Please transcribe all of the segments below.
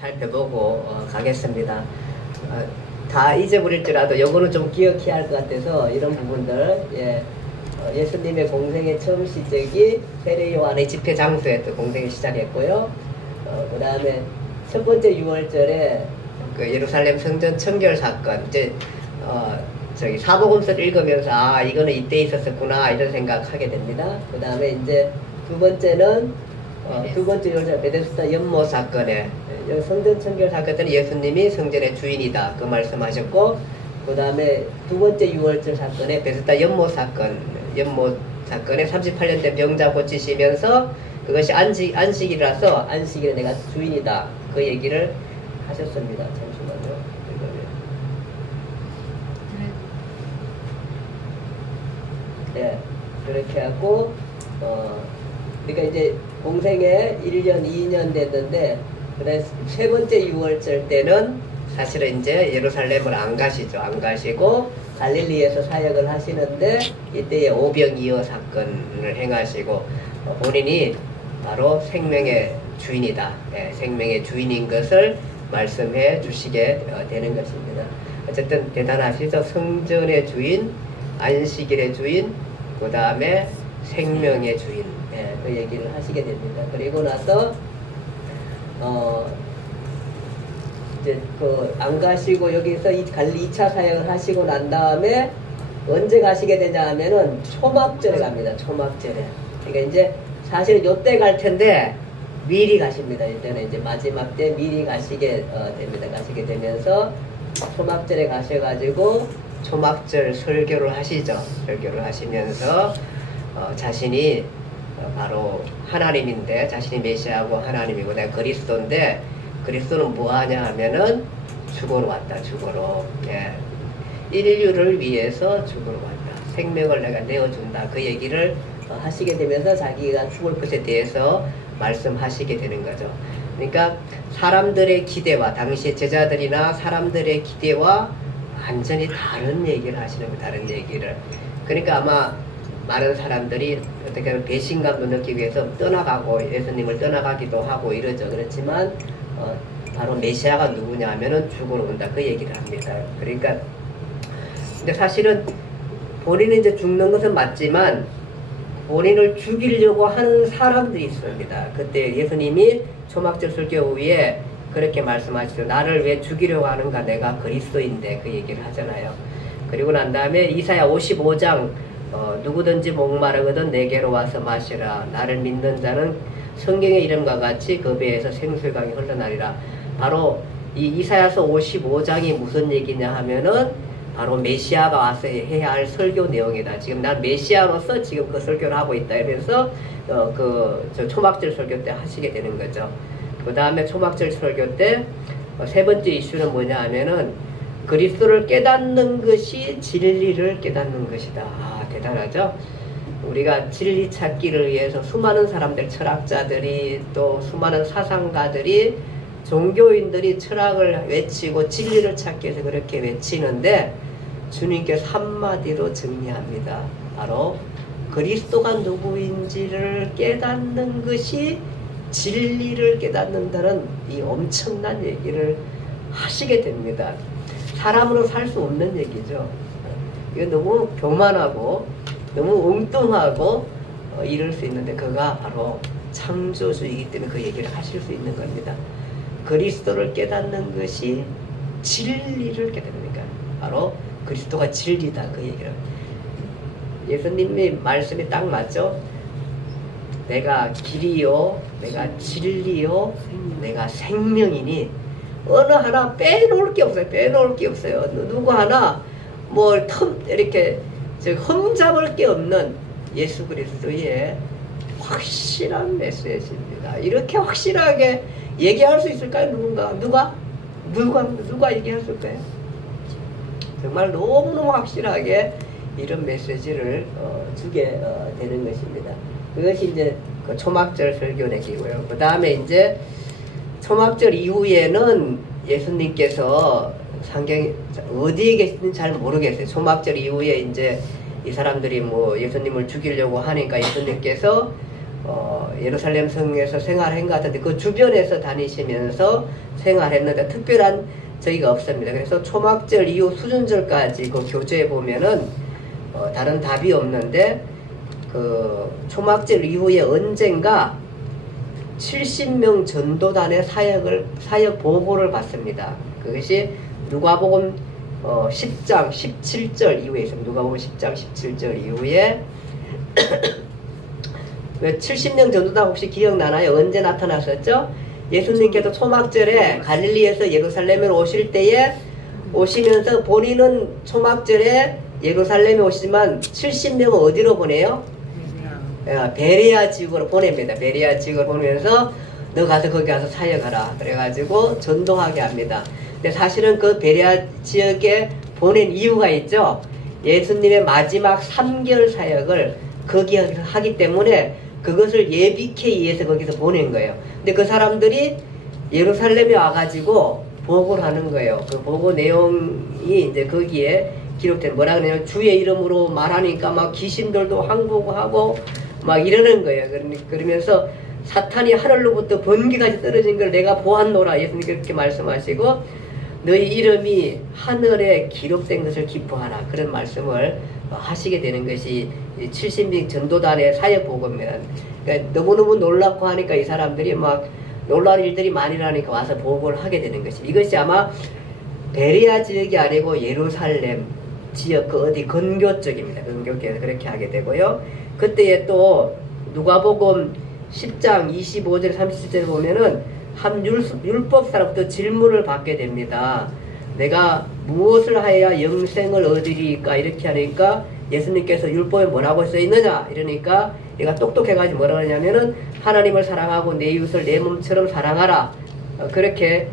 살펴보고 가겠습니다. 다 잊어버릴지라도 요거는 좀 기억해야 할 것 같아서 이런 부분들, 예수님의 공생의 처음 시작이 세례 요한의 집회 장소에 또 공생이 시작했고요. 그 다음에 첫 번째 6월절에 그 예루살렘 성전 청결 사건, 이제 저기 사복음서를 읽으면서 이거는 이때 있었었구나 이런 생각하게 됩니다. 그 다음에 이제 두 번째는 두 번째 6월절 베데스다 연못 사건에 성전 청결 사건 때는 예수님이 성전의 주인이다 그 말씀하셨고, 그 다음에 두 번째 6월절 사건에 베데스다 연못 사건에 38년 된 병자 고치시면서 그것이 안식이라서 안식일에 내가 주인이다 그 얘기를 하셨습니다. 잠시만요. 네, 그렇게 하고 그러니까 이제 공생에 1년, 2년 됐는데, 그래서 세 번째 6월절 때는 사실은 이제 예루살렘을 안 가시죠. 안 가시고 갈릴리에서 사역을 하시는데, 이때에 오병이어 사건을 행하시고 본인이 바로 생명의 주인이다. 생명의 주인인 것을 말씀해 주시게 되는 것입니다. 어쨌든 대단하시죠. 성전의 주인, 안식일의 주인, 그 다음에 생명의 주인, 그 얘기를 하시게 됩니다. 그리고 나서 이제 그 안 가시고 여기서 갈릴리 2차 사역을 하시고 난 다음에 언제 가시게 되냐 하면은 초막절에 갑니다. 초막절에. 그러니까 이제 사실 요때 갈 텐데 미리 가십니다. 이때는 이제 마지막 때 미리 가시게 됩니다. 가시게 되면서 초막절에 가셔가지고 초막절 설교를 하시죠. 설교를 하시면서 자신이 바로 하나님인데, 자신이 메시아고 하나님이고 내가 그리스도인데, 그리스도는 뭐하냐 하면은 죽으러 왔다. 죽으러. 인류를 위해서 죽으러 왔다. 생명을 내가 내어준다. 그 얘기를 하시게 되면서 자기가 죽을 것에 대해서 말씀하시게 되는 거죠. 그러니까 사람들의 기대와, 당시의 제자들이나 사람들의 기대와 완전히 다른 얘기를 하시는 거예요. 다른 얘기를. 그러니까 아마 많은 사람들이 어떻게 하면 배신감도 느끼기 위해서 떠나가고 예수님을 떠나가기도 하고 이러죠. 그렇지만 바로 메시아가 누구냐 하면은 죽으러 온다. 그 얘기를 합니다. 그러니까 근데 사실은 본인은 이제 죽는 것은 맞지만 본인을 죽이려고 하는 사람들이 있습니다. 그때 예수님이 초막절 설교 후에 그렇게 말씀하시죠. 나를 왜 죽이려고 하는가? 내가 그리스도인데 그 얘기를 하잖아요. 그리고 난 다음에 이사야 55장 누구든지 목마르거든 내게로 와서 마시라. 나를 믿는 자는 성경의 이름과 같이 그 배에서 생수의 강이 흘러나리라. 바로 이 이사야서 55장이 무슨 얘기냐 하면은 바로 메시아가 와서 해야 할 설교 내용이다. 지금 난 메시아로서 지금 그 설교를 하고 있다. 이러면서 저 초막절 설교 때 하시게 되는 거죠. 그 다음에 초막절 설교 때 세 번째 이슈는 뭐냐 하면은 그리스도를 깨닫는 것이 진리를 깨닫는 것이다. 대단하죠? 우리가 진리 찾기를 위해서 수많은 사람들, 철학자들이 또 수많은 사상가들이 종교인들이 철학을 외치고 진리를 찾기 위해서 그렇게 외치는데 주님께서 한마디로 정리합니다. 바로 그리스도가 누구인지를 깨닫는 것이 진리를 깨닫는다는 이 엄청난 얘기를 하시게 됩니다. 사람으로 살 수 없는 얘기죠. 이거 너무 교만하고 너무 엉뚱하고 이럴 수 있는데 그가 바로 창조주이기 때문에 그 얘기를 하실 수 있는 겁니다. 그리스도를 깨닫는 것이 진리를 깨닫으니까 바로 그리스도가 진리다 그 얘기를. 예수님의 말씀이 딱 맞죠? 내가 길이요, 내가 진리요, 내가 생명이니 어느 하나 빼놓을 게 없어요. 빼놓을 게 없어요. 누구 하나 이렇게 흠잡을 게 없는 예수 그리스도의 확실한 메시지입니다. 이렇게 확실하게 얘기할 수 있을까요? 누가 얘기할 수 있을까요? 정말 너무너무 확실하게 이런 메시지를 주게 되는 것입니다. 그것이 이제 그 초막절 설교 내기고요. 그 다음에 이제 초막절 이후에는 예수님께서 상경이 어디에 계신지 잘 모르겠어요. 초막절 이후에 이제 이 사람들이 뭐 예수님을 죽이려고 하니까 예수님께서 예루살렘 성에서 생활한 것 같은데 그 주변에서 다니시면서 생활했는데 특별한 저희가 없습니다. 그래서 초막절 이후 수준절까지 그 교재에 보면은 다른 답이 없는데 그 초막절 이후에 언젠가 70명 전도단의 사역 보고를 받습니다. 그것이 누가복음 10장 17절 이후에 있습니다. 누가복음 10장 17절 이후에 70명 전도단 혹시 기억나나요? 언제 나타났었죠? 예수님께서 초막절에 갈릴리에서 예루살렘으로 오실 때에 오시면서 본인은 초막절에 예루살렘에 오시지만 70명은 어디로 보내요? 베레아 지역으로 보냅니다. 베레아 지역으로 보내면서 너 가서 거기 가서 사역하라 그래가지고 전도하게 합니다. 근데 사실은 그 베레아 지역에 보낸 이유가 있죠. 예수님의 마지막 3개월 사역을 거기에서 하기 때문에 그것을 예비케 위해서 거기서 보낸 거예요. 근데 그 사람들이 예루살렘에 와가지고 보고를 하는 거예요. 그 보고 내용이 이제 거기에 기록된 뭐라 그러냐면 주의 이름으로 말하니까 막 귀신들도 항복하고 막 이러는 거예요. 그러면서 사탄이 하늘로부터 번개까지 떨어진 걸 내가 보았노라. 예수님께서 그렇게 말씀하시고 너희 이름이 하늘에 기록된 것을 기뻐하라. 그런 말씀을 하시게 되는 것이 70명 전도단의 사역 보고입니다. 그러니까 너무너무 놀랍고 하니까 이 사람들이 막 놀라운 일들이 많이 일어나니까 와서 보고를 하게 되는 것이 이것이 아마 베레아 지역이 아니고 예루살렘 지역 그 어디 근교 쪽입니다. 근교에서 그렇게 하게 되고요. 그때에 또 누가복음 10장 25절 37절 보면은 한 율법사로부터 질문을 받게 됩니다. 내가 무엇을 하여야 영생을 얻으리까 이렇게 하니까 예수님께서 율법에 뭐라고 써있느냐 이러니까 얘가 똑똑해가지고 뭐라 그러냐면은 하나님을 사랑하고 내 이웃을 내 몸처럼 사랑하라 그렇게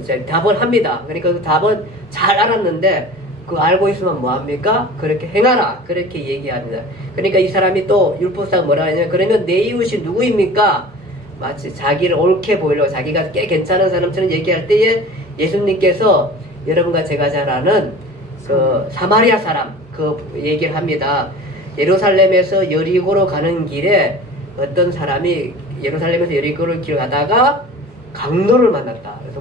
이제 답을 합니다. 그러니까 그 답은 잘 알았는데 그거 알고 있으면 뭐합니까? 그렇게 행하라 그렇게 얘기합니다. 그러니까 이 사람이 또 율법사가 뭐라 하냐면 그러면 내 이웃이 누구입니까? 마치 자기를 옳게 보이려고 자기가 꽤 괜찮은 사람처럼 얘기할 때에 예수님께서 여러분과 제가 잘 아는 그 사마리아 사람 그 얘기를 합니다. 예루살렘에서 여리고로 가는 길에 어떤 사람이 예루살렘에서 여리고를 길 가다가 강도를 만났다. 그래서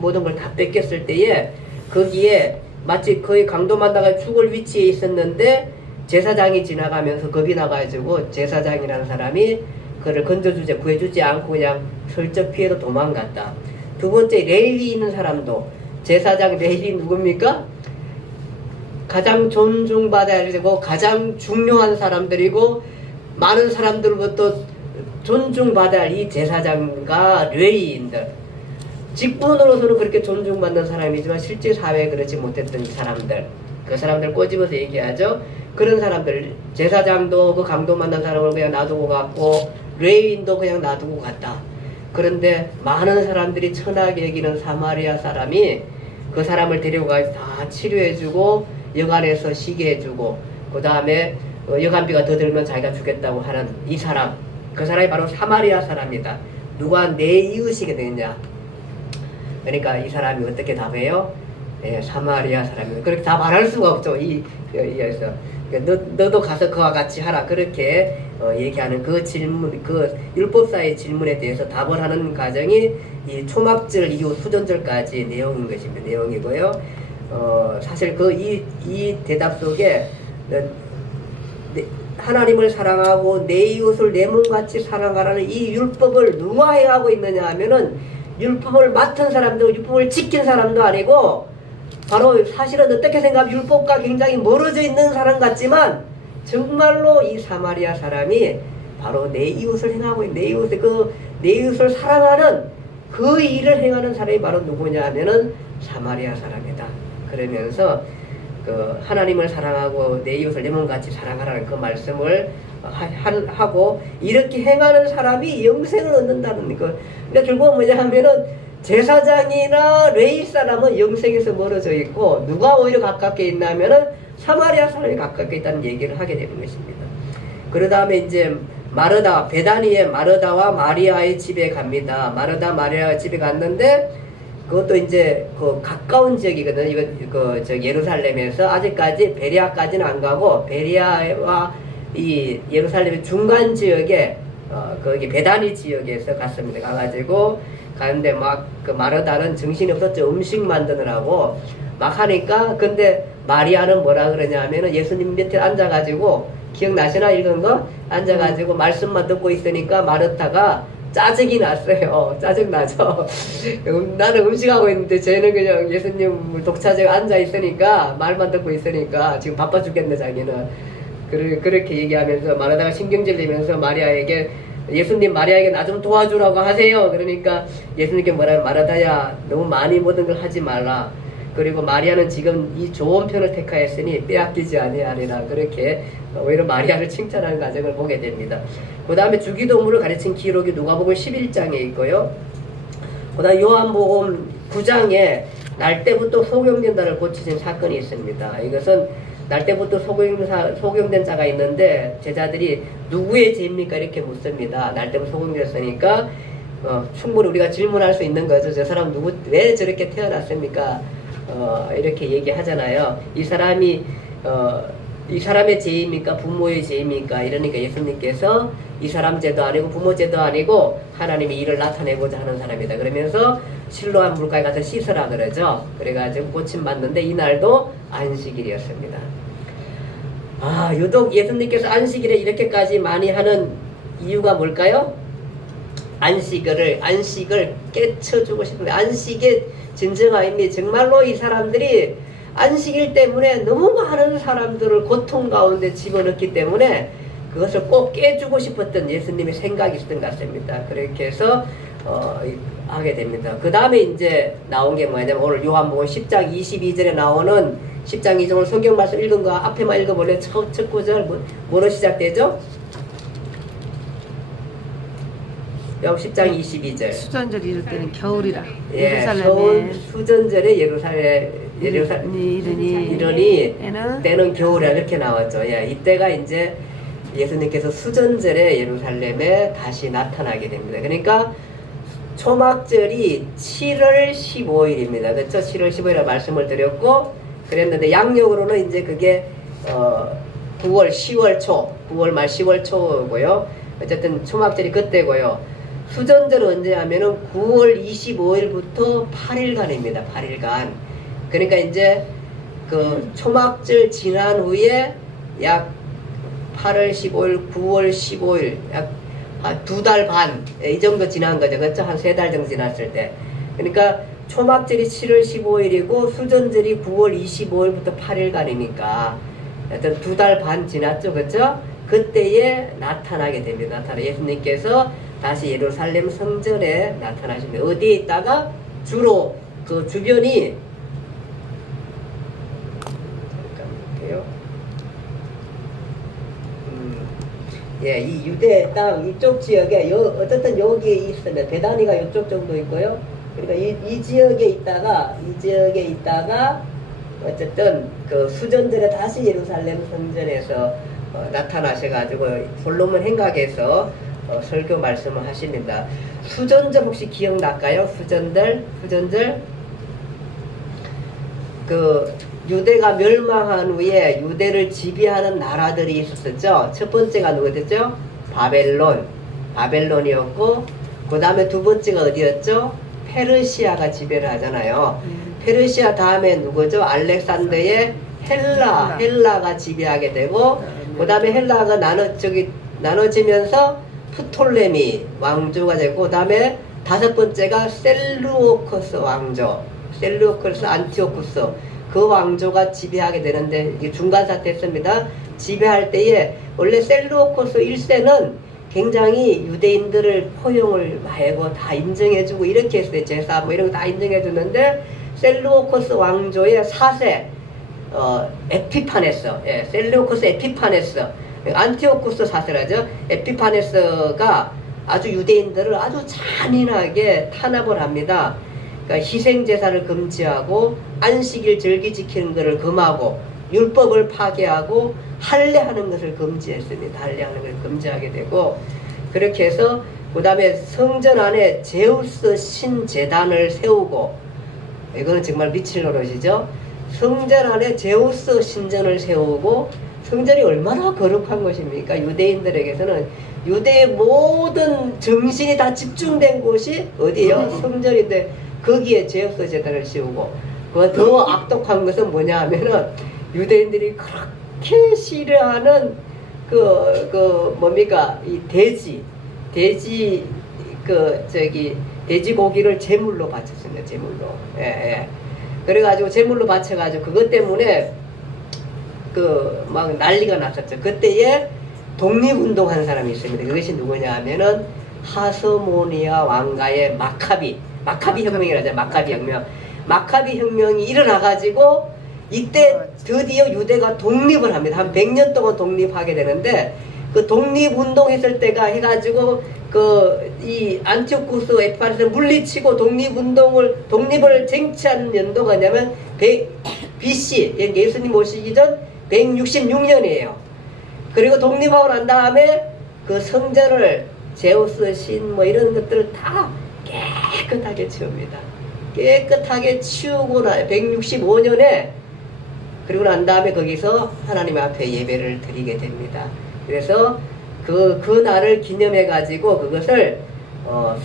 모든 걸 다 뺏겼을 때에 거기에 마치 거의 강도 만나가 죽을 위치에 있었는데 제사장이 지나가면서 겁이 나가지고 제사장이라는 사람이 그를 구해주지 않고 그냥 슬쩍 피해서 도망갔다. 두 번째 레위 있는 사람도 제사장 레위 누굽니까? 가장 존중받아야 되고 가장 중요한 사람들이고 많은 사람들부터 존중받아야 할 이 제사장과 레위인들 직분으로서는 그렇게 존중받는 사람이지만 실제 사회에 그렇지 못했던 사람들 그 사람들 꼬집어서 얘기하죠. 그런 사람들 제사장도 그 강도 만난 사람을 그냥 놔두고 갔고 레위인도 그냥 놔두고 갔다. 그런데 많은 사람들이 천하게 여기는 사마리아 사람이 그 사람을 데려가 다 치료해주고 여관에서 쉬게 해주고 그 다음에 여관비가 더 들면 자기가 주겠다고 하는 이 사람 그 사람이 바로 사마리아 사람이다. 누가 내 이웃이게 되느냐. 그러니까 이 사람이 어떻게 답해요? 예, 사마리아 사람이다. 그렇게 답 안 할 수가 없죠. 여기서 너도 가서 그와 같이 하라. 그렇게 얘기하는 그 질문, 그 율법사의 질문에 대해서 답을 하는 과정이 이 초막절 이후 수전절까지 내용인 것입니다. 내용이고요. 사실 이 대답 속에 하나님을 사랑하고 내 이웃을 내 몸같이 사랑하라는 이 율법을 누가 행하고 있느냐 하면은 율법을 맡은 사람도 율법을 지킨 사람도 아니고 바로 사실은 어떻게 생각하면 율법과 굉장히 멀어져 있는 사람 같지만 정말로 이 사마리아 사람이 바로 내 이웃을 행하고 내 이웃을 사랑하는 그 일을 행하는 사람이 바로 누구냐 하면은 사마리아 사람이다. 그러면서 그 하나님을 사랑하고 내 이웃을 내 몸같이 사랑하라는 그 말씀을 하고 이렇게 행하는 사람이 영생을 얻는다는 거. 근데 결국은 뭐냐 하면은 제사장이나 레위 사람은 영생에서 멀어져 있고 누가 오히려 가깝게 있냐면은 사마리아 사람이 가깝게 있다는 얘기를 하게 되는 것입니다. 그 다음에 이제 베다니의 마르다와 마리아의 집에 갑니다. 마르다 마리아의 집에 갔는데 그것도 이제 그 가까운 지역이거든요. 예루살렘에서 아직까지 베레아까지는 안 가고 베레아와 이 예루살렘의 중간 지역에 거기 베다니 지역에서 갔습니다. 가가지고 가는데 막 그 마르다는 정신이 없었죠. 음식 만드느라고 막 하니까. 근데 마리아는 뭐라 그러냐면은 예수님 밑에 앉아가지고, 기억나시나? 읽은 거? 앉아가지고 말씀만 듣고 있으니까 마르타가 짜증이 났어요. 짜증나죠. 나는 음식하고 있는데 쟤는 그냥 예수님 독차지가 앉아있으니까, 말만 듣고 있으니까 지금 바빠 죽겠네 자기는. 그렇게 얘기하면서 마르다가 신경질 내면서 마리아에게, 예수님 마리아에게 나 좀 도와주라고 하세요. 그러니까 예수님께 뭐라면, 마르다야 너무 많이 모든 걸 하지 말라. 그리고 마리아는 지금 이 좋은 편을 택하였으니 빼앗기지 아니하리라. 그렇게 오히려 마리아를 칭찬하는 과정을 보게 됩니다. 그 다음에 주기도문을 가르친 기록이 누가복음 11장에 있고요. 그 다음 요한복음 9장에 날 때부터 소경된자를 고치신 사건이 있습니다. 이것은 날 때부터 소경된 자가 있는데 제자들이 누구의 죄입니까? 이렇게 묻습니다. 날 때부터 소경됐으니까 충분히 우리가 질문할 수 있는 거죠. 저 사람 왜 저렇게 태어났습니까? 이렇게 얘기하잖아요. 이 사람의 죄입니까? 부모의 죄입니까? 이러니까 예수님께서 이 사람 죄도 아니고 부모 죄도 아니고 하나님의 일을 나타내고자 하는 사람이다. 그러면서 실로암 물가에 가서 씻으라 그러죠. 그래가지고 고침받는데 이날도 안식일이었습니다. 유독 예수님께서 안식일에 이렇게까지 많이 하는 이유가 뭘까요? 안식을 깨쳐주고 싶은데, 안식의 진정한 의미, 정말로 이 사람들이 안식일 때문에 너무 많은 사람들을 고통 가운데 집어넣기 때문에 그것을 꼭 깨주고 싶었던 예수님의 생각이 있었던 것 같습니다. 그렇게 해서 하게 됩니다. 그 다음에 이제 나온 게 뭐냐면, 오늘 요한복음 10장 22절에 나오는 10장 2절 성경 말씀 읽은 거 앞에만 읽어볼래요? 첫 구절 뭐로 시작되죠? 요 10장 22절. 수전절 이럴 때는 겨울이라. 예, 예루살렘에 수전절에 이르니 때는 겨울이라 이렇게 나왔죠. 예, 이때가 이제 예수님께서 수전절에 예루살렘에 다시 나타나게 됩니다. 그러니까 초막절이 7월 15일입니다. 그렇죠? 7월 15일이라 말씀을 드렸고 그랬는데, 양력으로는 이제 그게 9월 10월 초, 9월 말 10월 초고요. 어쨌든 초막절이 그때고요. 수전절은 언제 하면은 9월 25일부터 8일간입니다. 8일간. 그러니까 이제 그 초막절 지난 후에 약 8월 15일, 9월 15일, 약 2달 반, 이 정도 지난 거죠. 그렇죠? 한 3달 정도 지났을 때. 그러니까 초막절이 7월 15일이고 수전절이 9월 25일부터 8일간이니까 하여튼 2달 반 지났죠. 그렇죠? 그때에 나타나게 됩니다. 예수님께서 다시 예루살렘 성전에 나타나십니다. 어디에 있다가? 주로 그 주변이, 잠깐 볼게요. 예, 이 유대 땅 이쪽 지역에 어쨌든 여기에 있으면 베다니가 이쪽 정도 있고요. 그러니까 이 지역에 있다가 어쨌든 그 수전절에 다시 예루살렘 성전에서 나타나셔가지고 솔로몬 행각에서 설교 말씀을 하십니다. 수전절 혹시 기억날까요? 수전절 그 유대가 멸망한 후에 유대를 지배하는 나라들이 있었죠. 첫 번째가 누구였죠? 바벨론이었고, 그 다음에 두 번째가 어디였죠? 페르시아가 지배를 하잖아요. 페르시아 다음에 누구죠? 알렉산더의 헬라가 지배하게 되고, 그 다음에 헬라가 나눠지면서 프톨레미 왕조가 되고, 그 다음에 다섯 번째가 셀루오코스 왕조, 셀루오코스 안티오쿠스, 그 왕조가 지배하게 되는데, 이게 중간 사태 했습니다. 지배할 때에 원래 셀루오코스 1세는 굉장히 유대인들을 포용을 하고 다 인정해주고 이렇게 했어요. 제사 뭐 이런 거 다 인정해주는데, 셀루오코스 왕조의 4세 에피파네스, 셀루오코스 에피파네스, 안티오쿠스 4세라죠. 에피파네스가 아주 유대인들을 아주 잔인하게 탄압을 합니다. 그러니까 희생제사를 금지하고 안식일 절기 지키는 것을 금하고 율법을 파괴하고 할례하는 것을 금지했습니다. 할례하는 것을 금지하게 되고, 그렇게 해서 그 다음에 성전 안에 제우스 신제단을 세우고, 이거는 정말 미칠 노릇이죠. 성전 안에 제우스 신전을 세우고 성전이 얼마나 거룩한 것입니까? 유대인들에게서는 유대의 모든 정신이 다 집중된 곳이 어디예요? 성전인데 거기에 제우스 제단을 씌우고 그 더 악독한 것은 뭐냐 하면은 유대인들이 그렇게 싫어하는 뭡니까? 이 돼지 돼지고기를 제물로 바쳤습니다. 제물로. 예, 예. 그래가지고 제물로 바쳐가지고 그것 때문에 막 난리가 났었죠. 그때에 독립운동한 사람이 있습니다. 그것이 누구냐 하면은 하스모니아 왕가의 마카비 혁명이라죠. 마카비 혁명이 일어나가지고 이때 드디어 유대가 독립을 합니다. 한 100년 동안 독립하게 되는데 그 독립운동했을 때가 해가지고 이 안티오쿠스 에피파네스를 물리치고 독립을 쟁취한 연도가 뭐냐면 BC 예수님 오시기 전 166년이에요. 그리고 독립하고 난 다음에 그 성전을 제우스 신 뭐 이런 것들을 다 깨끗하게 치웁니다. 깨끗하게 치우고 165년에 그리고 난 다음에 거기서 하나님 앞에 예배를 드리게 됩니다. 그래서 그 날을 기념해 가지고 그것을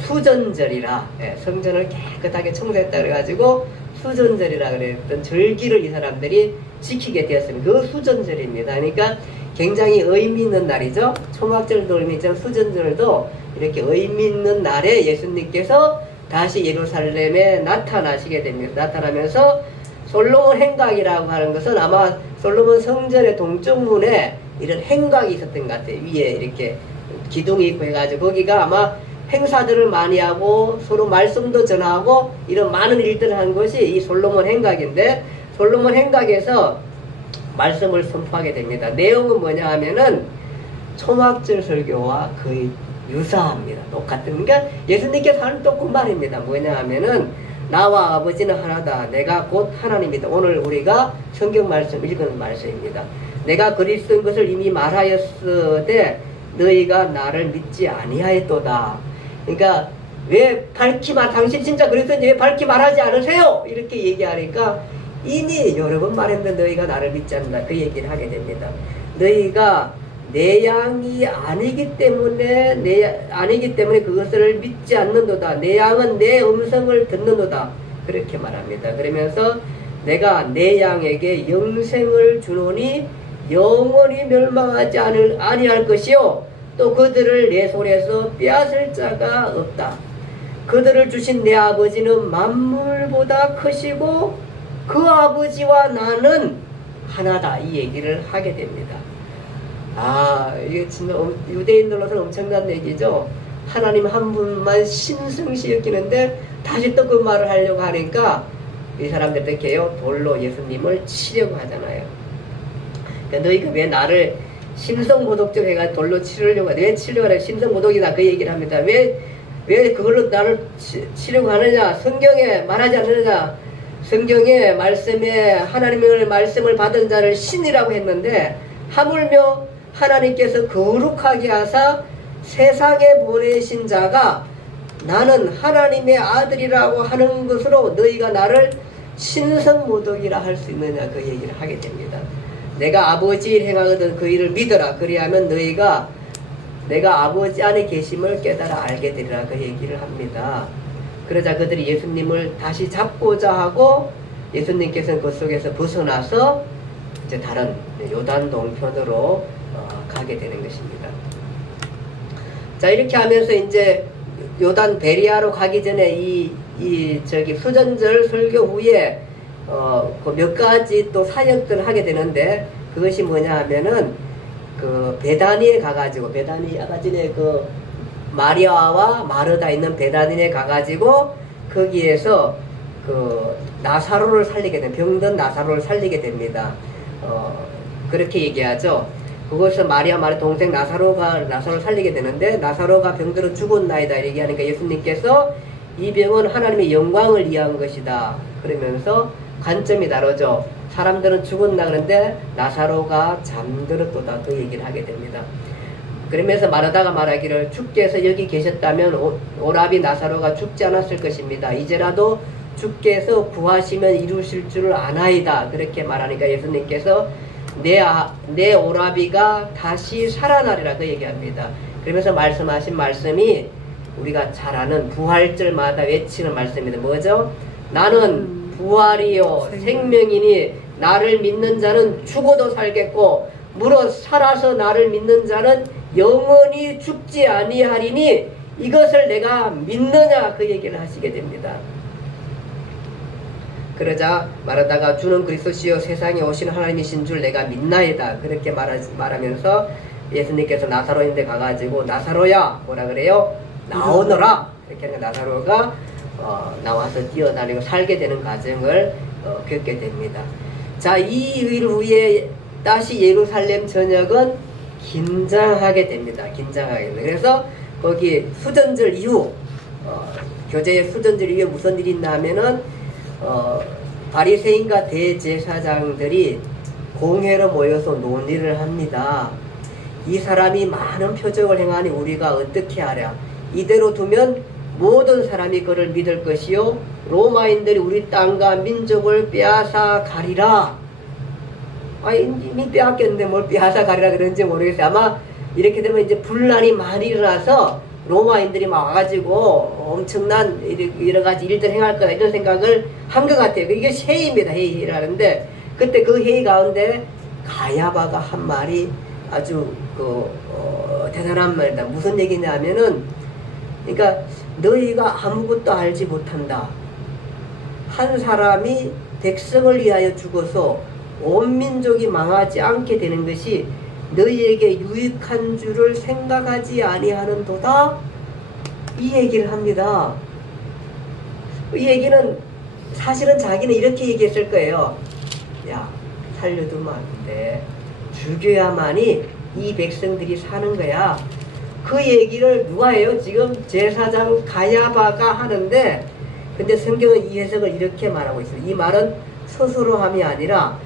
수전절이라, 성전을 깨끗하게 청소했다 그래가지고 수전절이라 그랬던 절기를 이 사람들이 지키게 되었습니다. 그 수전절입니다. 그러니까 굉장히 의미 있는 날이죠. 초막절도 의미 있지만 수전절도 이렇게 의미 있는 날에 예수님께서 다시 예루살렘에 나타나시게 됩니다. 나타나면서 솔로몬 행각이라고 하는 것은 아마 솔로몬 성전의 동쪽문에 이런 행각이 있었던 것 같아요. 위에 이렇게 기둥이 있고 해가지고 거기가 아마 행사들을 많이 하고 서로 말씀도 전하고 이런 많은 일들을 한 것이 이 솔로몬 행각인데 솔로몬 행각에서 말씀을 선포하게 됩니다. 내용은 뭐냐 하면은 초막절 설교와 거의 유사합니다. 똑같은. 그러니까 예수님께서 하는 또 그 말입니다. 뭐냐 하면은 나와 아버지는 하나다. 내가 곧 하나님이다. 오늘 우리가 성경 말씀 읽은 말씀입니다. 내가 그리스도인 것을 이미 말하였으되 너희가 나를 믿지 아니하였도다. 그러니까 왜 밝히 당신 진짜 그리스도인지 왜 밝히 말하지 않으세요? 이렇게 얘기하니까 이미 여러 번 말했는데 너희가 나를 믿지 않는다. 그 얘기를 하게 됩니다. 너희가 내 양이 아니기 때문에 그것을 믿지 않는도다. 내 양은 내 음성을 듣는도다. 그렇게 말합니다. 그러면서 내가 내 양에게 영생을 주노니 영원히 멸망하지 아니할 것이요 또 그들을 내 손에서 빼앗을 자가 없다. 그들을 주신 내 아버지는 만물보다 크시고 그 아버지와 나는 하나다. 이 얘기를 하게 됩니다. 이게 진짜 유대인들로서는 엄청난 얘기죠. 하나님 한 분만 신성시 여기는데 다시 또 그 말을 하려고 하니까 이 사람들 어떻게 해요? 돌로 예수님을 치려고 하잖아요. 그러니까 너희가 왜 나를 심성모독적 해가 돌로 치려고 왜 치려고 하냐? 심성모독이다. 그 얘기를 합니다. 왜 그걸로 나를 치려고 하느냐? 성경에 말하지 않느냐? 성경의 말씀에 하나님의 말씀을 받은 자를 신이라고 했는데 하물며 하나님께서 거룩하게 하사 세상에 보내신 자가 나는 하나님의 아들이라고 하는 것으로 너희가 나를 신성모독이라 할 수 있느냐 그 얘기를 하게 됩니다. 내가 아버지 일 행하거든 그 일을 믿어라. 그리하면 너희가 내가 아버지 안에 계심을 깨달아 알게 되리라 그 얘기를 합니다. 그러자 그들이 예수님을 다시 잡고자 하고 예수님께서는 그 속에서 벗어나서 이제 다른 요단 동편으로 가게 되는 것입니다. 자 이렇게 하면서 이제 요단 베리아로 가기 전에 수전절 설교 후에 그 몇 가지 또 사역들을 하게 되는데 그것이 뭐냐 하면은 그 베다니에 가가지고 베다니 아까 전에 그 마리아와 마르다 있는 베다니에 가가지고 거기에서 그 나사로를 살리게 됩니다. 병든 나사로를 살리게 됩니다. 그렇게 얘기하죠. 그것을 마리아 동생 나사로를 살리게 되는데 나사로가 병들어 죽었나이다 이렇게 하니까 예수님께서 이 병은 하나님의 영광을 위한 것이다. 그러면서 관점이 다르죠. 사람들은 죽었나 그런데 나사로가 잠들었도다 그 얘기를 하게 됩니다. 그러면서 마르다가 말하기를 주께서 여기 계셨다면 오라비 나사로가 죽지 않았을 것입니다. 이제라도 주께서 구하시면 이루실 줄을 아나이다. 그렇게 말하니까 예수님께서 내 오라비가 다시 살아나리라 그 얘기합니다. 그러면서 말씀하신 말씀이 우리가 잘 아는 부활절마다 외치는 말씀입니다. 뭐죠? 나는 부활이요 생명이니 나를 믿는 자는 죽어도 살겠고 무릇 살아서 나를 믿는 자는 영원히 죽지 아니하리니 이것을 내가 믿느냐 그 얘기를 하시게 됩니다. 그러자 말하다가 주는 그리스도시요 세상에 오신 하나님이신 줄 내가 믿나이다 그렇게 말하면서 예수님께서 나사로인데 가가지고 나사로야 뭐라 그래요? 나오너라 이렇게 하니까 나사로가 나와서 뛰어다니고 살게 되는 과정을 겪게 됩니다. 자, 이 일 후에 다시 예루살렘 전역은 긴장하게 됩니다. 긴장하게 됩니다. 그래서 거기 수전절 이후 교제의 수전절 이후에 무슨 일이 있나 하면은 바리새인과 대제사장들이 공회로 모여서 논의를 합니다. 이 사람이 많은 표적을 행하니 우리가 어떻게 하랴? 이대로 두면 모든 사람이 그를 믿을 것이요 로마인들이 우리 땅과 민족을 빼앗아 가리라. 이미 빼앗겼는데 뭘 빼앗아 가리라 그런지 모르겠어요. 아마 이렇게 되면 이제 분란이 많이 일어나서 로마인들이 막 와가지고 엄청난 여러 가지 일들 행할 거다 이런 생각을 한 것 같아요. 이게 회의입니다. 회의라는데 그때 그 회의 가운데 가야바가 한 말이 아주 대단한 말이다. 무슨 얘기냐 하면은 그러니까 너희가 아무것도 알지 못한다. 한 사람이 백성을 위하여 죽어서 온 민족이 망하지 않게 되는 것이 너희에게 유익한 줄을 생각하지 아니하는도다. 이 얘기를 합니다. 이 얘기는 사실은 자기는 이렇게 얘기했을 거예요. 야, 살려두면 안 돼. 죽여야만이 이 백성들이 사는 거야. 그 얘기를 누가 해요? 지금 제사장 가야바가 하는데 근데 성경은 이 해석을 이렇게 말하고 있어요. 이 말은 스스로 함이 아니라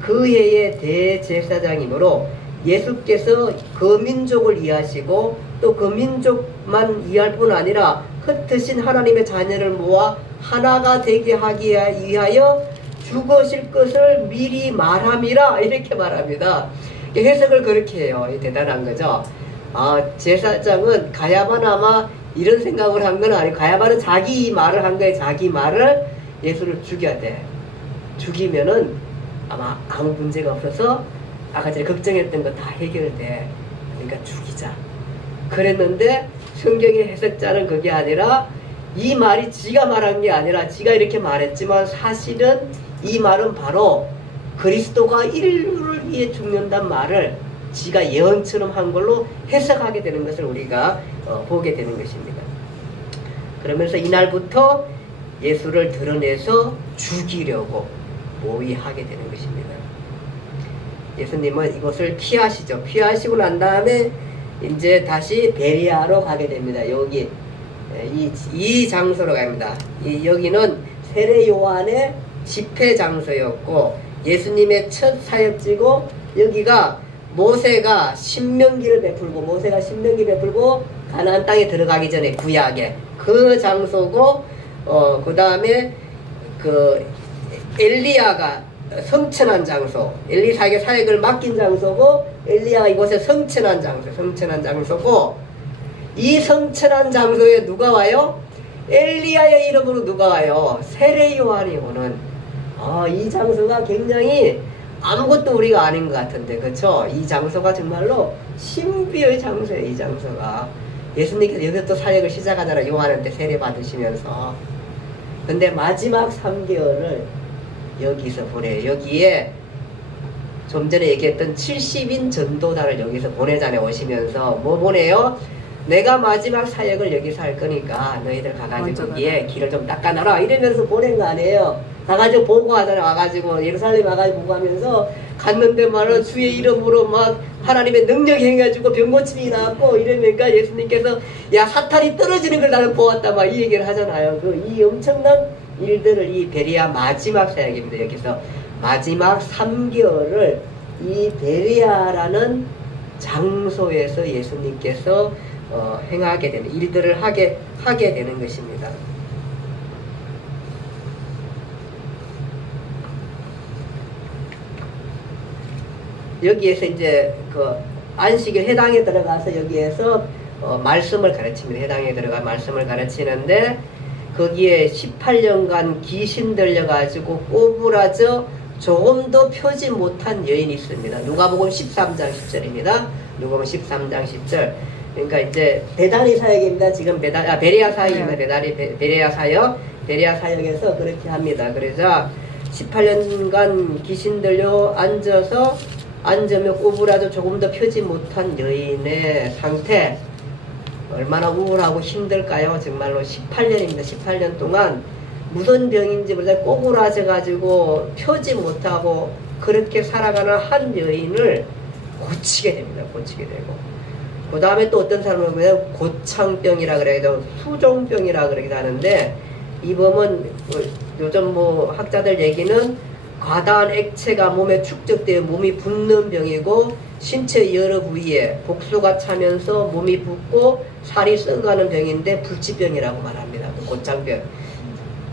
그 해의 대제사장이므로 예수께서 그 민족을 이해하시고 또 그 민족만 이해할 뿐 아니라 흩으신 하나님의 자녀를 모아 하나가 되게 하기 위하여 죽으실 것을 미리 말함이라 이렇게 말합니다. 해석을 그렇게 해요. 대단한 거죠. 제사장은 가야바는 아마 이런 생각을 한 건 아니고 가야바는 자기 말을 한 거예요. 자기 말을 예수를 죽여야 돼. 죽이면은 아마 아무 문제가 없어서 아까 전에 걱정했던 거 다 해결돼. 그러니까 죽이자. 그랬는데 성경의 해석자는 그게 아니라 이 말이 지가 말한 게 아니라 지가 이렇게 말했지만 사실은 이 말은 바로 그리스도가 인류를 위해 죽는다는 말을 지가 예언처럼 한 걸로 해석하게 되는 것을 우리가 보게 되는 것입니다. 그러면서 이날부터 예수를 드러내서 죽이려고 모의하게 되는 것입니다. 예수님은 이것을 피하시죠. 피하시고 난 다음에 이제 다시 베리아로 가게 됩니다. 여기 이 장소로 갑니다. 여기는 세례 요한의 집회 장소였고 예수님의 첫 사역지고 여기가 모세가 신명기를 베풀고 가나안 땅에 들어가기 전에 구약에 그 장소고 그 다음에 그 엘리야가 성천한 장소, 엘리사에게 사역을 맡긴 장소고 엘리야가 이곳에 성천한 장소고 이 성천한 장소에 누가 와요? 엘리야의 이름으로 누가 와요? 세례 요한이 오는 이 장소가 굉장히 아무것도 우리가 아닌 것 같은데 그렇죠? 이 장소가 정말로 신비의 장소예요. 이 장소가 예수님께서 여기서 또 사역을 시작하잖아요. 요한한테 세례 받으시면서. 근데 마지막 3개월을 여기서 보내요. 여기에 좀 전에 얘기했던 70인 전도단을 여기서 보내잖아요. 오시면서 뭐 보내요? 내가 마지막 사역을 여기서 할 거니까 너희들 가가지고 여기에 길을 좀 닦아놔라 이러면서 보낸 거 아니에요. 가가지고 보고하잖아. 와가지고 예루살렘 와가지고 보고하면서 갔는데 말은 주의 이름으로 막 하나님의 능력 행해가지고 병 고침이 나왔고 이러니까 예수님께서 야 사탄이 떨어지는 걸 나는 보았다 막 이 얘기를 하잖아요. 이 엄청난 일들을 이 베리아 마지막 사역입니다. 여기서 마지막 3개월을 이 베리아라는 장소에서 예수님께서 행하게 되는 일들을 하게 되는 것입니다. 여기에서 이제 그 안식일 해당에 들어가서 여기에서 말씀을 가르칩니다. 해당에 들어가 말씀을 가르치는데 거기에 18년간 귀신 들려가지고 꼬부라져 조금도 펴지 못한 여인이 있습니다. 누가복음 13장 10절입니다. 누가복음 13장 10절. 그러니까 이제 베다니 사역입니다. 지금 베레아 사역입니다. 베레아 사역. 베레아 사역에서 그렇게 합니다. 그래서 18년간 귀신 들려 앉으며 꼬부라져 조금도 펴지 못한 여인의 상태, 얼마나 우울하고 힘들까요? 정말로 18년입니다. 18년 동안 무슨 병인지 모르겠 꼬부라져 가지고 펴지 못하고 그렇게 살아가는 한 여인을 고치게 됩니다. 고치게 되고 그 다음에 또 어떤 사람은 보면 고창병이라 그래도 수종병이라 그러기도 하는데 이 범은 요즘 뭐 학자들 얘기는 과다한 액체가 몸에 축적되어 몸이 붓는 병이고 신체 여러 부위에 복수가 차면서 몸이 붓고 살이 썩어가는 병인데 불치병이라고 말합니다. 고창병.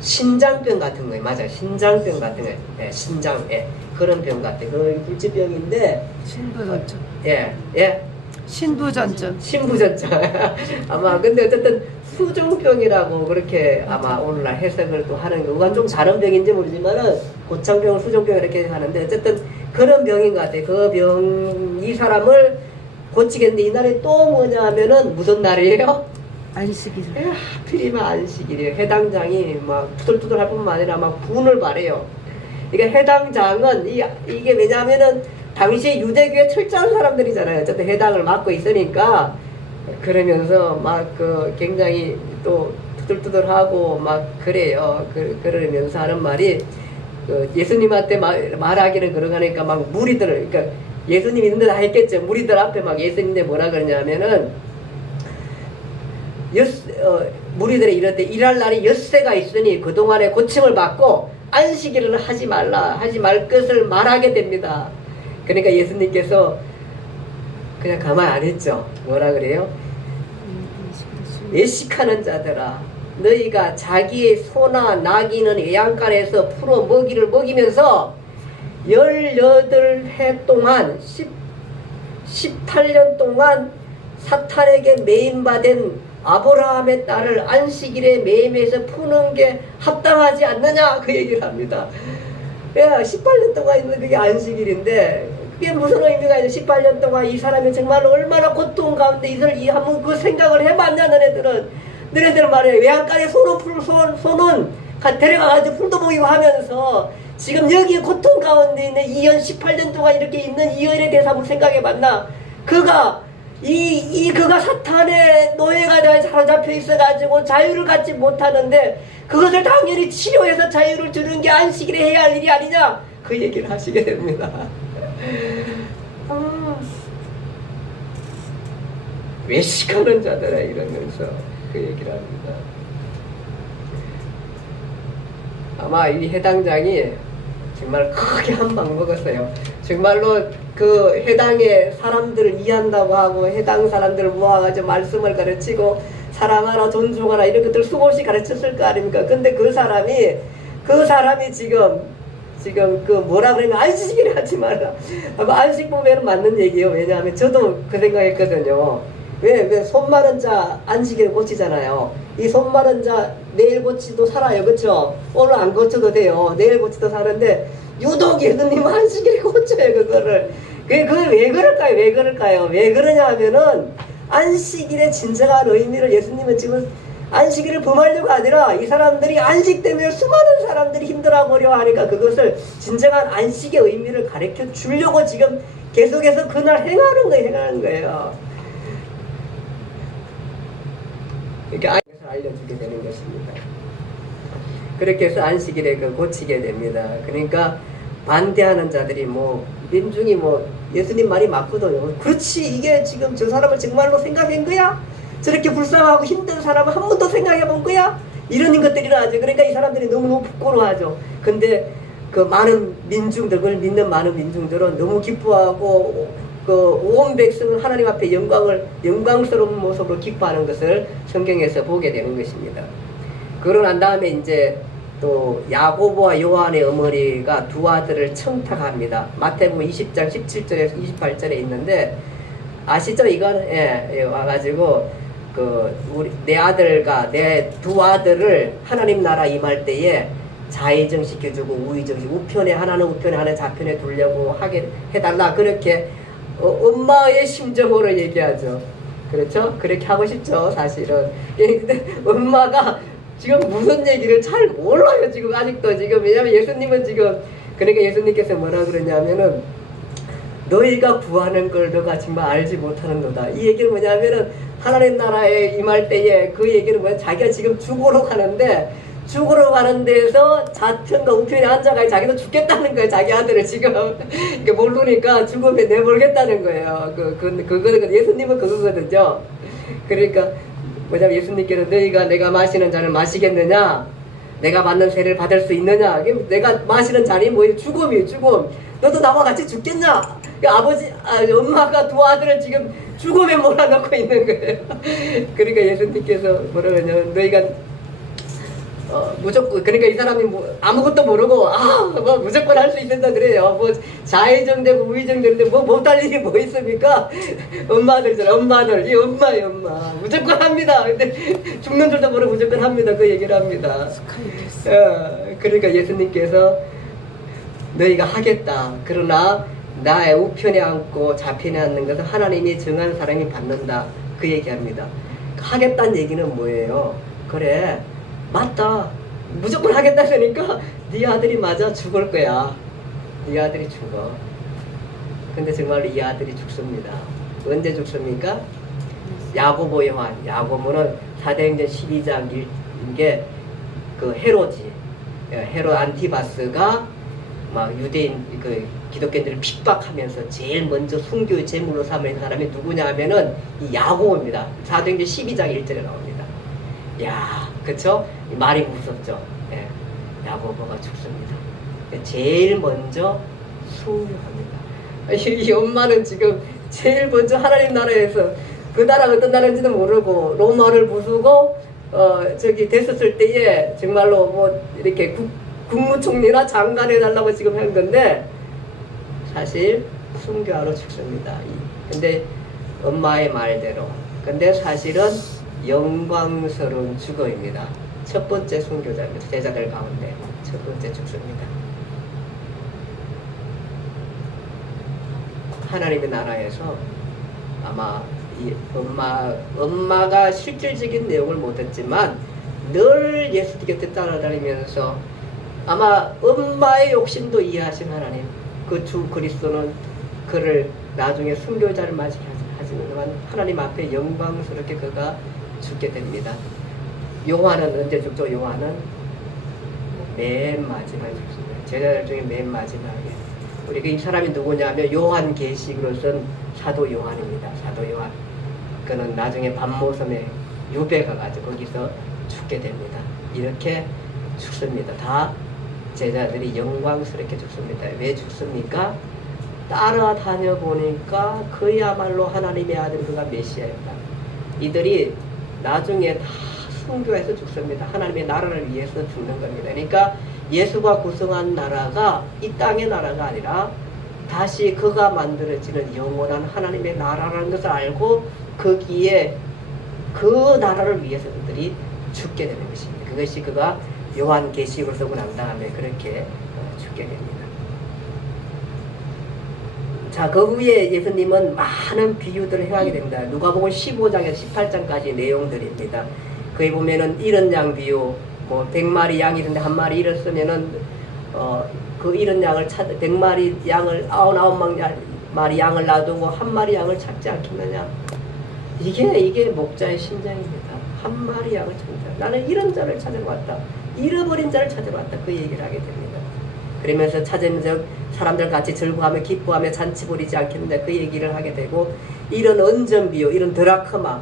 신장병 같은 거예요. 맞아요. 신장병 같은 거예요. 예, 신장, 예. 그런 병 같아요. 그 불치병인데. 신부전증. 예, 예. 신부전증. 신부전증. 아마, 근데 어쨌든 수종병이라고 그렇게 아마 오늘날 해석을 또 하는 거. 그건 좀 다른 병인지 모르지만은 고창병, 수종병 이렇게 하는데 어쨌든 그런 병인 것 같아요. 그 병, 이 사람을 고치겠는데 이날이 또 뭐냐 하면은 무슨 날이에요? 안식일. 하필이면 안식일이에요. 해당장이 막 투덜투덜 할 뿐만 아니라 막 분을 발해요. 그러니까 해당장은 이게 왜냐하면은 당시에 유대교에 철저한 사람들이잖아요. 어쨌든 해당을 맡고 있으니까 그러면서 막 그 굉장히 또 투덜투덜하고 막 그래요. 그러면서 하는 말이 그 예수님한테 말하기는 그러가니까 막 무리들 그러니까 예수님 있는데 다 했겠죠. 무리들 앞에 막 예수님인데 뭐라 그러냐면은 무리들이 이럴 때 일할 날이 엿새가 있으니 그동안에 고침을 받고 안식일을 하지 말 것을 말하게 됩니다. 그러니까 예수님께서 그냥 가만 안 했죠. 뭐라 그래요? 외식하는 자들아 너희가 자기의 소나 나귀는 외양간에서 풀어 먹이를 먹이면서 18해 동안 18년 동안 사탄에게 매임받은 아브라함의 딸을 안식일에 매임해서 푸는 게 합당하지 않느냐 그 얘기를 합니다. 야, 18년 동안 있는 그게 안식일인데 그게 무슨 의미가 있냐. 18년 동안 이 사람이 정말로 얼마나 고통 가운데 이들 한번 그 생각을 해봤냐. 너네들 말이야. 외양간에 손은 데려가가지고 풀도 먹이고 하면서 지금 여기 고통 가운데 있는 이 연 18년 동안 이렇게 있는 이 여인에 대해서 한번 생각해봤나. 그가 사탄의 노예가 사로잡혀 있어가지고 자유를 갖지 못하는데 그것을 당연히 치료해서 자유를 주는 게 안식일에 해야 할 일이 아니냐 그 얘기를 하시게 됩니다. 외식하는 자들아 이러면서 그 얘기를 합니다. 아마 이 해당장이 정말 크게 한 방 먹었어요. 정말로 그 해당의 사람들을 이해한다고 하고 해당 사람들을 모아가지고 말씀을 가르치고 사랑하라 존중하라 이런 것들 수없이 가르쳤을 거 아닙니까? 근데 그 사람이 지금 그 뭐라 그러면 안식일을 하지 마라. 안식 보면은 맞는 얘기예요. 왜냐하면 저도 그 생각했거든요. 왜 손 마른 자 안식일 고치잖아요. 이 손 마른 자 내일 고치도 살아요. 그쵸? 오늘 안 고쳐도 돼요. 내일 고치도 사는데 유독 예수님은 안식일에 고쳐요. 그거를 왜 그럴까요? 왜 그러냐 하면은 안식일의 진정한 의미를 예수님은 지금 안식일을 범하려고 아니라 이 사람들이 안식 때문에 수많은 사람들이 힘들어하고 어려워하니까 그것을 진정한 안식의 의미를 가르쳐 주려고 지금 계속해서 그날 행하는 거예요. 이렇게 안식을 알려주게 되는 것입니다. 그렇게 해서 안식일에 고치게 됩니다. 그러니까 반대하는 자들이 민중이 예수님 말이 맞거든요. 그렇지 이게 지금 저 사람을 정말로 생각한 거야? 저렇게 불쌍하고 힘든 사람을 한 번도 생각해 본 거야? 이런 것들이라 하죠. 그러니까 이 사람들이 너무너무 부끄러워하죠. 근데 그 많은 민중들, 그걸 믿는 많은 민중들은 너무 기뻐하고 그 온 백성은 하나님 앞에 영광스러운 모습으로 기뻐하는 것을 성경에서 보게 되는 것입니다. 그러고 난 다음에 이제 또 야고보와 요한의 어머니가 두 아들을 청탁합니다. 마태복음 20장 17절에서 28절에 있는데 아시죠? 이건 와가지고 내 아들과 내 두 아들을 하나님 나라 임할 때에 좌의정 시켜주고 우의정 시키고 우편에 하나는 우편에 하나는 좌편에 두려고 하게 해달라 그렇게 엄마의 심정으로 얘기하죠. 그렇죠? 그렇게 하고 싶죠 사실은. 근데 엄마가 지금 무슨 얘기를 잘 몰라요 지금 아직도 지금. 왜냐면 예수님은 지금 그러니까 예수님께서 뭐라 그러냐면은 너희가 구하는 걸 너가 정말 알지 못하는도다. 이 얘기는 뭐냐면은 하나님 나라에 임할 때에 그 얘기는 뭐야? 자기가 지금 죽으러 가는데 죽으러 가는 데서 좌편과 우편에 앉아가 자기도 죽겠다는 거예요. 자기 아들을 지금 이게 모르니까 죽음에 내몰겠다는 거예요. 그거는 예수님은 그거거든요. 그러니까 뭐냐면 예수님께서 너희가 내가 마시는 잔을 마시겠느냐? 내가 받는 세를 받을 수 있느냐? 내가 마시는 잔이 뭐예요? 죽음이에요. 죽음. 너도 나와 같이 죽겠냐? 엄마가 두 아들을 지금 죽음에 몰아넣고 있는 거예요. 그러니까 예수님께서 뭐라 그러냐면 너희가 무조건 그러니까 이 사람이 뭐 아무것도 모르고 뭐 무조건 할 수 있는다 그래요. 뭐 좌의정되고 우의정되는데 뭐 못할 일이 뭐 있습니까? 엄마들잖아. 엄마들 이 엄마예요. 엄마 무조건 합니다. 근데 죽는 줄도 모르고 무조건 합니다. 그 얘기를 합니다. 그러니까 예수님께서 너희가 하겠다. 그러나 나의 우편에 앉고 좌편에 앉는 것은 하나님이 정한 사람이 받는다. 그 얘기합니다. 하겠다는 얘기는 뭐예요? 그래 맞다. 무조건 하겠다니까 네 아들이 맞아 죽을 거야. 네 아들이 죽어. 근데 정말로 이 아들이 죽습니다. 언제 죽습니까? 야고보 요한. 야고보는 사도행전 12장 이게 그 헤로지. 헤롯 안티바스가 막 유대인 기독교인들을 핍박하면서 제일 먼저 순교의 제물로 삼은 사람이 누구냐 하면은 이 야고보입니다. 사도행전 12장 1절에 나옵니다. 야, 그쵸? 말이 무섭죠? 예, 야고보가 죽습니다. 제일 먼저 순교합니다. 이 엄마는 지금 제일 먼저 하나님 나라에서 그 나라가 어떤 나라인지도 모르고 로마를 부수고 됐었을 때에 정말로 뭐 이렇게 국무총리나 장관 해달라고 지금 한 건데 사실 순교하러 죽습니다. 근데 엄마의 말대로. 근데 사실은 영광스러운 죽음입니다. 첫 번째 순교자입니다. 제자들 가운데 첫 번째 죽습니다. 하나님의 나라에서 아마 이 엄마가 실질적인 내용을 못했지만 늘 예수 곁에 따라다니면서 아마 엄마의 욕심도 이해하신 하나님, 그 주 그리스도는 그를 나중에 순교자를 맞이게 하지만 하나님 앞에 영광스럽게 그가 죽게 됩니다. 요한은 언제 죽죠? 요한은 맨 마지막에 죽습니다. 제자들 중에 맨 마지막에. 우리 이 사람이 누구냐면 요한계시록으로선 사도 요한입니다. 사도 요한. 그는 나중에 밤모섬에 유배 가가지고 거기서 죽게 됩니다. 이렇게 죽습니다. 다 제자들이 영광스럽게 죽습니다. 왜 죽습니까? 따라다녀 보니까 그야말로 하나님의 아들 그가 메시아였다. 이들이 나중에 다 순교해서 죽습니다. 하나님의 나라를 위해서 죽는 겁니다. 그러니까 예수가 구성한 나라가 이 땅의 나라가 아니라 다시 그가 만들어지는 영원한 하나님의 나라라는 것을 알고 거기에 그 나라를 위해서 그들이 죽게 되는 것입니다. 그것이 그가 요한계시록을 쓰고 난 다음에 그렇게 죽게 됩니다. 자, 그 후에 예수님은 많은 비유들을 행하게 됩니다. 누가복음 15장에서 18장까지 내용들입니다. 거기 보면은 잃은 양 비유, 뭐 100마리 양이 있는데 한 마리 잃었으면은 그 잃은 양을 100마리 양을 99마리 양을 놔두고 한 마리 양을 찾지 않겠느냐. 이게 목자의 심정입니다. 한 마리 양을 찾는다. 나는 잃은 자를 찾으러 왔다. 잃어버린 자를 찾으러 왔다. 그 얘기를 하게 됩니다. 그러면서 찾으면서 사람들 같이 즐거워하며 기뻐하며 잔치 부리지 않겠는데 그 얘기를 하게 되고, 이런 언전 비유, 이런 드라크마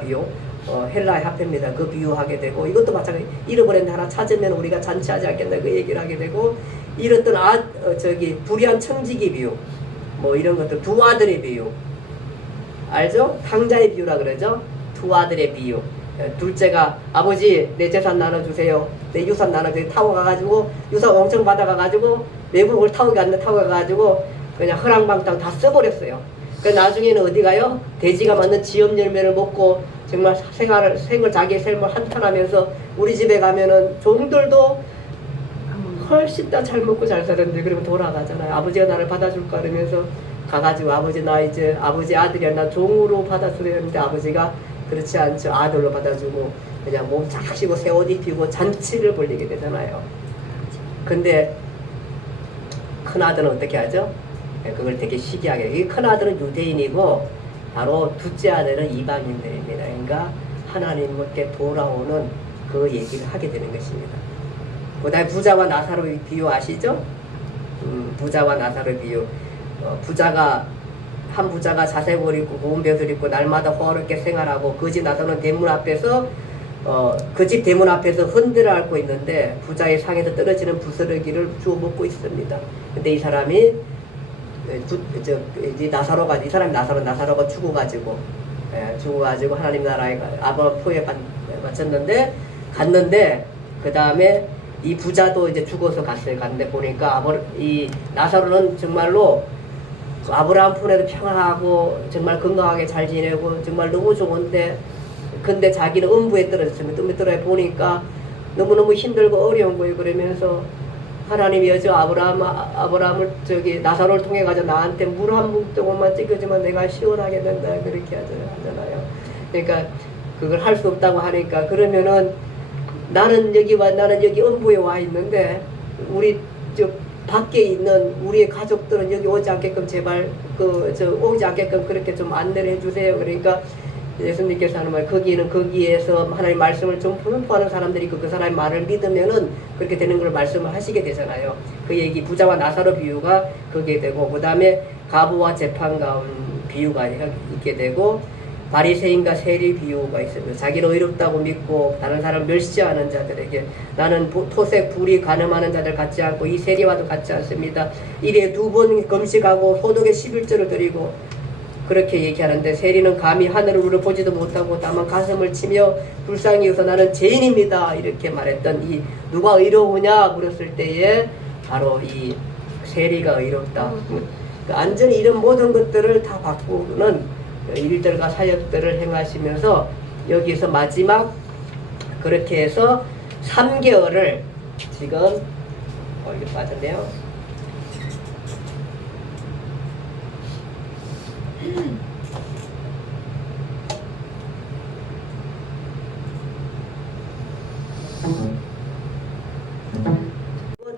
비유, 헬라의 화폐입니다. 그 비유하게 되고, 이것도 마찬가지. 잃어버린 하나 찾으면 우리가 잔치하지 않겠나 그 얘기를 하게 되고, 이렇던 불의한 청지기 비유, 뭐 이런 것들, 두 아들의 비유, 알죠? 탕자의 비유라 그러죠? 두 아들의 비유. 둘째가 아버지 내 재산 나눠주세요. 내 유산 나눠주세요. 타고 가가지고 유산 엄청 받아가가지고 외국을 타고 가가지고 그냥 허랑방탕 다 써버렸어요. 그 나중에는 어디 가요? 돼지가 맞는 지엄 열매를 먹고 정말 자기의 삶을 한탄하면서 우리 집에 가면은 종들도 훨씬 더 잘 먹고 잘 살았는데 그러면 돌아가잖아요. 아버지가 나를 받아줄까 그러면서 가가지고 아버지 나 이제 아버지 아들이야 나 종으로 받아주려 했는데 아버지가 그렇지 않죠. 아들로 받아주고 그냥 몸 작시고 새 옷 입히고 잔치를 벌리게 되잖아요. 근데 큰아들은 어떻게 하죠? 그걸 되게 시기하게 이 큰아들은 유대인이고 바로 둘째 아들은 이방인들입니다. 그러니까 하나님께 돌아오는 그 얘기를 하게 되는 것입니다. 그 다음에 부자와 나사로 비유 아시죠? 부자와 나사로 비유. 한 부자가 자색을 입고 고운 벼슬 입고 날마다 호화롭게 생활하고 그 집 나서는 대문 앞에서 그 집 대문 앞에서 흔들어 앓고 있는데 부자의 상에서 떨어지는 부스러기를 주워 먹고 있습니다. 근데 이 사람이 나사로가 죽어가지고 하나님 나라에 아브라함 표에 갔는데 그 다음에 이 부자도 이제 죽어서 갔는데 보니까 이 나사로는 정말로 아브라함 품에도 평안하고 정말 건강하게 잘 지내고 정말 너무 좋은데 근데 자기는 음부에 떨어졌습니다. 음부에 떨어져 보니까 너무너무 힘들고 어려운 거예요. 그러면서 하나님이 여저 아브라함을 나사로를 통해 가지고 나한테 물 한 뭉덩이만 찍어주면 내가 시원하게 된다 그렇게 하잖아요. 그러니까 그걸 할 수 없다고 하니까 그러면은 나는 여기 음부에 와 있는데 우리 밖에 있는 우리의 가족들은 여기 오지 않게끔 제발 오지 않게끔 그렇게 좀 안내를 해주세요. 그러니까 예수님께서 하는 말 거기에서 하나님 말씀을 좀 분포하는 사람들이 그 사람의 말을 믿으면은 그렇게 되는 걸 말씀을 하시게 되잖아요. 그 얘기 부자와 나사로 비유가 그게 되고 그 다음에 가부와 재판가운 비유가 있게 되고 바리새인과 세리 비유가 있습니다. 자기는 의롭다고 믿고 다른 사람 멸시하는 자들에게 나는 토색 불이 가늠하는 자들 같지 않고 이 세리와도 같지 않습니다. 일에 2번 금식하고 소득의 11조를 드리고 그렇게 얘기하는데 세리는 감히 하늘을 보지도 못하고 다만 가슴을 치며 불쌍히 여서 나는 죄인입니다 이렇게 말했던 이 누가 의로우냐 물었을 때에 바로 이 세리가 의롭다. 완전히 이런 모든 것들을 다 바꾸는 일들과 사역들을 행하시면서 여기서 마지막 그렇게 해서 3개월을 지금 이게 빠졌네요.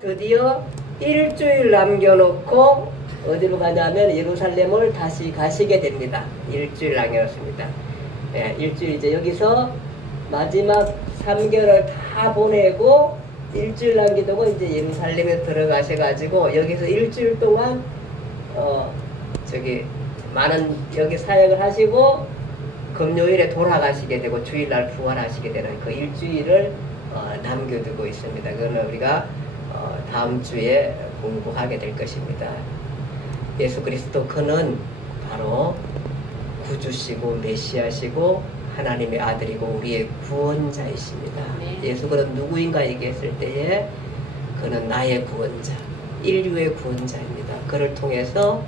드디어 일주일 남겨놓고 어디로 가냐면 예루살렘을 다시 가시게 됩니다. 일주일 남겼습니다. 예, 일주일 이제 여기서 마지막 3개월을 다 보내고 일주일 남기두고 이제 예루살렘에 들어가셔가지고 여기서 일주일 동안 많은 여기 사역을 하시고 금요일에 돌아가시게 되고 주일날 부활하시게 되는 그 일주일을 남겨두고 있습니다. 그거는 우리가 다음 주에 공부하게 될 것입니다. 예수 그리스도 그는 바로 구주시고 메시아시고 하나님의 아들이고 우리의 구원자이십니다. 예수 그는 누구인가 얘기했을 때에 그는 나의 구원자, 인류의 구원자입니다. 그를 통해서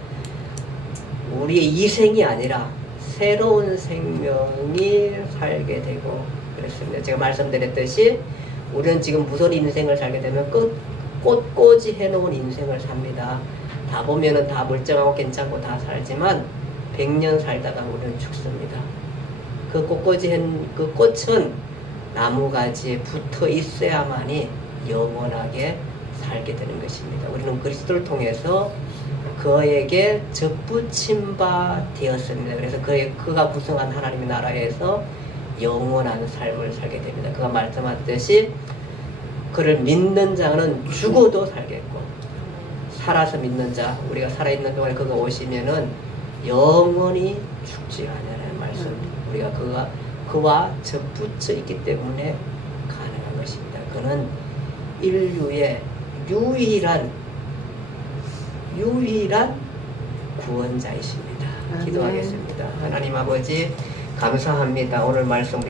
우리의 이생이 아니라 새로운 생명이 살게 되고 그렇습니다. 제가 말씀드렸듯이 우리는 지금 무슨 인생을 살게 되면 꽃꽂이 해놓은 인생을 삽니다. 다 보면은 다 멀쩡하고 괜찮고 다 살지만 100년 살다가 우리는 죽습니다. 그 그 꽃은 나무가지에 붙어 있어야만이 영원하게 살게 되는 것입니다. 우리는 그리스도를 통해서 그에게 접붙임 바 되었습니다. 그래서 그가 구성한 하나님의 나라에서 영원한 삶을 살게 됩니다. 그가 말씀하셨듯이 그를 믿는 자는 죽어도 살겠고 살아서 믿는 자, 우리가 살아있는 동안에 그가 오시면은 영원히 죽지 않으라는 말씀. 우리가 그와 접붙여 있기 때문에 가능한 것입니다. 그는 인류의 유일한 구원자이십니다. 기도하겠습니다. 하나님 아버지 감사합니다. 오늘 말씀